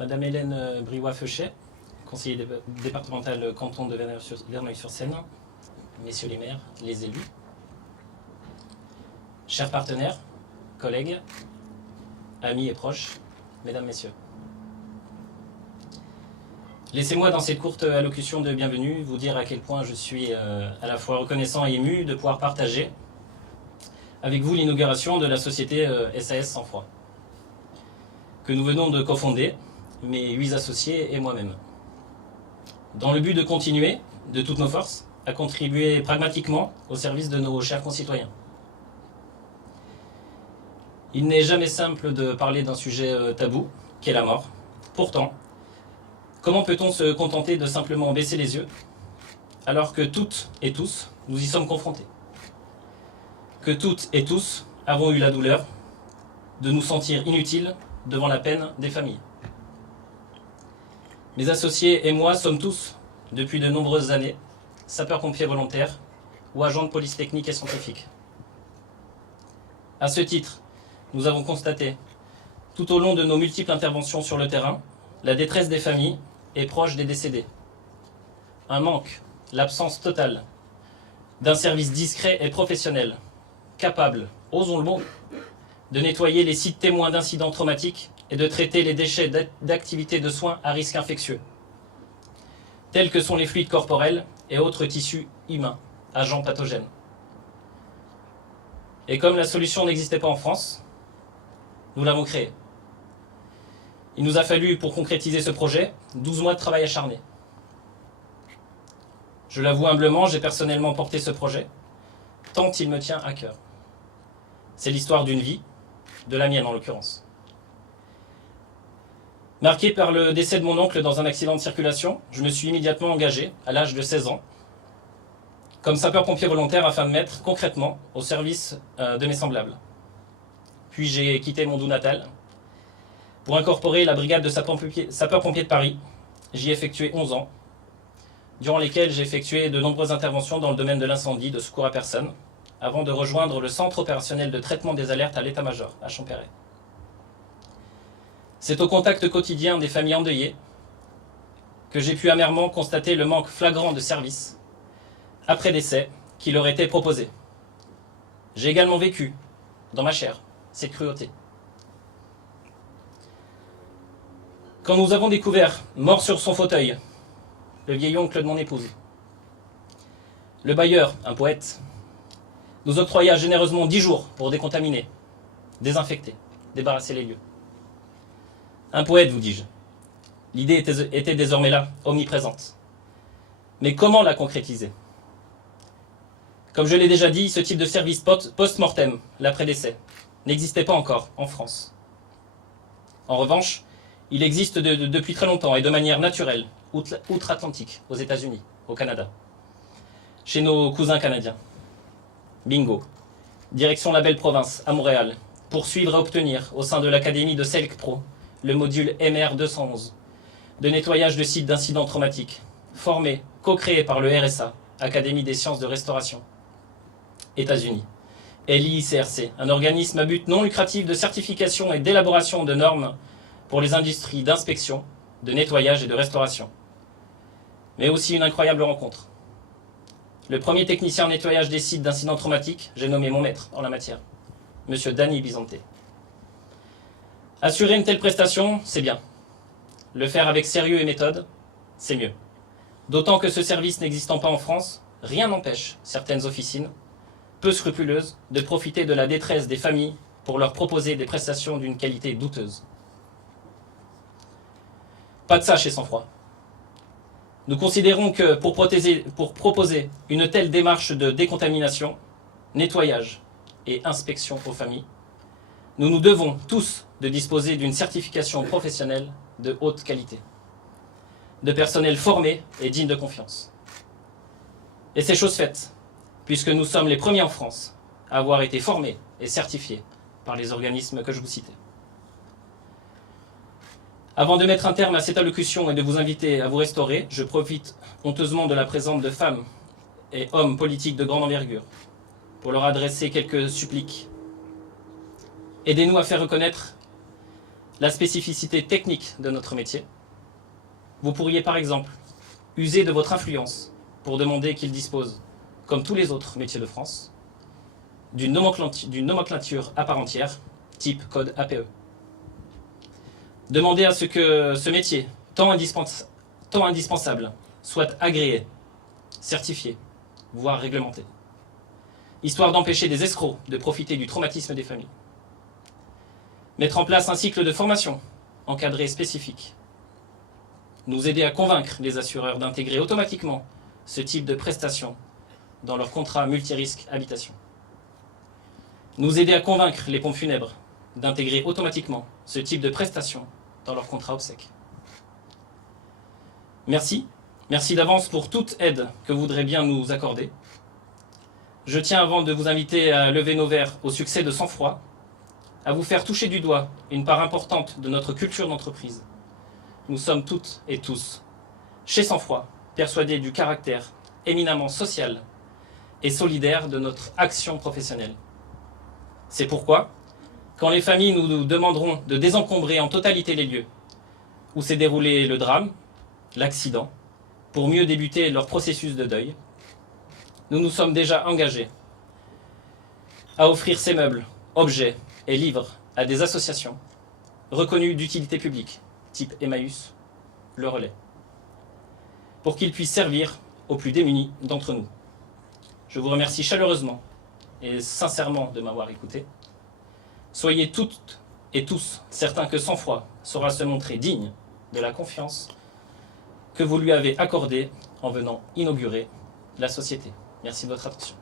Madame Hélène Briouat-Feuchet, conseiller départemental canton de Verneuil-sur-Seine, messieurs les maires, les élus, chers partenaires, collègues, amis et proches, mesdames, messieurs. Laissez-moi dans cette courte allocution de bienvenue vous dire à quel point je suis à la fois reconnaissant et ému de pouvoir partager avec vous l'inauguration de la société SAS Sang Froid, que nous venons de cofonder, mes 8 associés et moi-même, dans le but de continuer, de toutes nos forces, à contribuer pragmatiquement au service de nos chers concitoyens. Il n'est jamais simple de parler d'un sujet tabou, qu'est la mort. Pourtant, comment peut-on se contenter de simplement baisser les yeux, alors que toutes et tous, nous y sommes confrontés? Que toutes et tous avons eu la douleur de nous sentir inutiles devant la peine des familles. Mes associés et moi sommes tous, depuis de nombreuses années, sapeurs-pompiers volontaires ou agents de police technique et scientifique. À ce titre, nous avons constaté, tout au long de nos multiples interventions sur le terrain, la détresse des familles et proches des décédés. Un manque, l'absence totale, d'un service discret et professionnel, capable, osons le mot, de nettoyer les sites témoins d'incidents traumatiques et de traiter les déchets d'activités de soins à risque infectieux, tels que sont les fluides corporels et autres tissus humains, agents pathogènes. Et comme la solution n'existait pas en France, nous l'avons créée. Il nous a fallu, pour concrétiser ce projet, 12 mois de travail acharné. Je l'avoue humblement, j'ai personnellement porté ce projet, tant il me tient à cœur. C'est l'histoire d'une vie, de la mienne en l'occurrence. Marqué par le décès de mon oncle dans un accident de circulation, je me suis immédiatement engagé, à l'âge de 16 ans, comme sapeur-pompier volontaire afin de mettre concrètement au service de mes semblables. Puis j'ai quitté mon doux natal pour incorporer la brigade de sapeurs-pompiers de Paris. J'y ai effectué 11 ans, durant lesquels j'ai effectué de nombreuses interventions dans le domaine de l'incendie, de secours à personne, avant de rejoindre le centre opérationnel de traitement des alertes à l'état-major, à Champéret. C'est au contact quotidien des familles endeuillées que j'ai pu amèrement constater le manque flagrant de services, après décès, qui leur était proposé. J'ai également vécu, dans ma chair, cette cruauté. Quand nous avons découvert, mort sur son fauteuil, le vieil oncle de mon épouse, le bailleur, un poète, nous octroya généreusement 10 jours pour décontaminer, désinfecter, débarrasser les lieux. Un poète, vous dis-je. L'idée était désormais là, omniprésente. Mais comment la concrétiser? Comme je l'ai déjà dit, ce type de service post-mortem, l'après-décès, n'existait pas encore en France. En revanche, il existe depuis très longtemps et de manière naturelle, outre-Atlantique, aux États-Unis, au Canada, chez nos cousins canadiens. Bingo. Direction la belle province, à Montréal, poursuivre et obtenir, au sein de l'Académie de Selk Pro, le module MR 211, de nettoyage de sites d'incidents traumatiques, formé, co-créé par le RSA, Académie des sciences de restauration, États-Unis, et l'IICRC, un organisme à but non lucratif de certification et d'élaboration de normes pour les industries d'inspection, de nettoyage et de restauration. Mais aussi une incroyable rencontre. Le premier technicien en nettoyage des sites d'incidents traumatiques, j'ai nommé mon maître en la matière, M. Danny Bizante. Assurer une telle prestation, c'est bien. Le faire avec sérieux et méthode, c'est mieux. D'autant que ce service n'existant pas en France, rien n'empêche certaines officines, peu scrupuleuses, de profiter de la détresse des familles pour leur proposer des prestations d'une qualité douteuse. Pas de ça chez Sang Froid. Nous considérons que pour proposer une telle démarche de décontamination, nettoyage et inspection aux familles, nous nous devons tous de disposer d'une certification professionnelle de haute qualité, de personnel formé et digne de confiance. Et c'est chose faite, puisque nous sommes les premiers en France à avoir été formés et certifiés par les organismes que je vous citais. Avant de mettre un terme à cette allocution et de vous inviter à vous restaurer, je profite honteusement de la présence de femmes et hommes politiques de grande envergure pour leur adresser quelques suppliques. Aidez-nous à faire reconnaître la spécificité technique de notre métier. Vous pourriez par exemple user de votre influence pour demander qu'il dispose, comme tous les autres métiers de France, d'une nomenclature à part entière, type code APE. Demandez à ce que ce métier, tant indispensable, soit agréé, certifié, voire réglementé, histoire d'empêcher des escrocs de profiter du traumatisme des familles. Mettre en place un cycle de formation encadré spécifique. Nous aider à convaincre les assureurs d'intégrer automatiquement ce type de prestations dans leur contrat multirisque habitation. Nous aider à convaincre les pompes funèbres d'intégrer automatiquement ce type de prestations dans leur contrat obsèques. Merci. Merci d'avance pour toute aide que vous voudrez bien nous accorder. Je tiens, avant de vous inviter à lever nos verres au succès de Sang-Froid, à vous faire toucher du doigt une part importante de notre culture d'entreprise. Nous sommes toutes et tous, chez Sang-Froid, persuadés du caractère éminemment social et solidaire de notre action professionnelle. C'est pourquoi, quand les familles nous demanderont de désencombrer en totalité les lieux où s'est déroulé le drame, l'accident, pour mieux débuter leur processus de deuil, nous nous sommes déjà engagés à offrir ces meubles, objets et livres à des associations reconnues d'utilité publique, type Emmaüs, Le Relais, pour qu'ils puissent servir aux plus démunis d'entre nous. Je vous remercie chaleureusement et sincèrement de m'avoir écouté. Soyez toutes et tous certains que Sang-Froid saura se montrer digne de la confiance que vous lui avez accordée en venant inaugurer la société. Merci de votre attention.